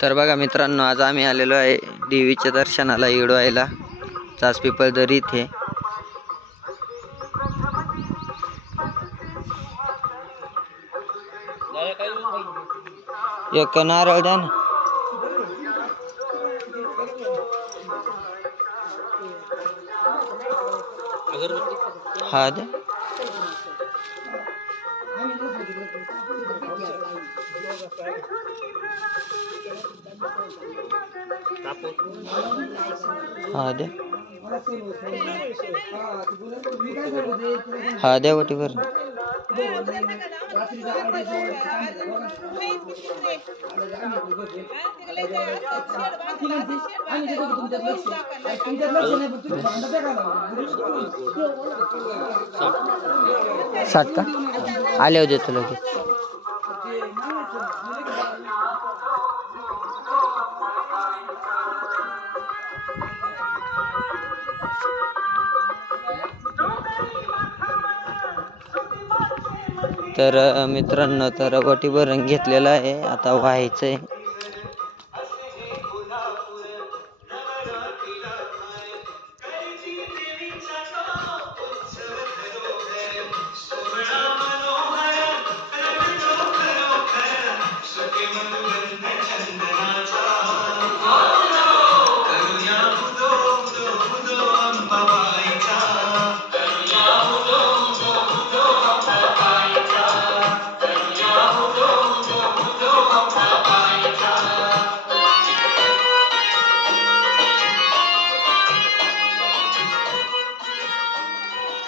तर बघा मित्रांनो, आज आम्ही आलेलो आहे देवीच्या दर्शनाला येडवायला चासपीपळदरी इथे. एक नारळ द्या ना. हा द्या. हा द्या. हा द्या वटीवर. साठ का आल्यावर देतो लगेच. तर मित्रांनो, तर वटी भरून घेतलेला आहे, आता व्हायचंय.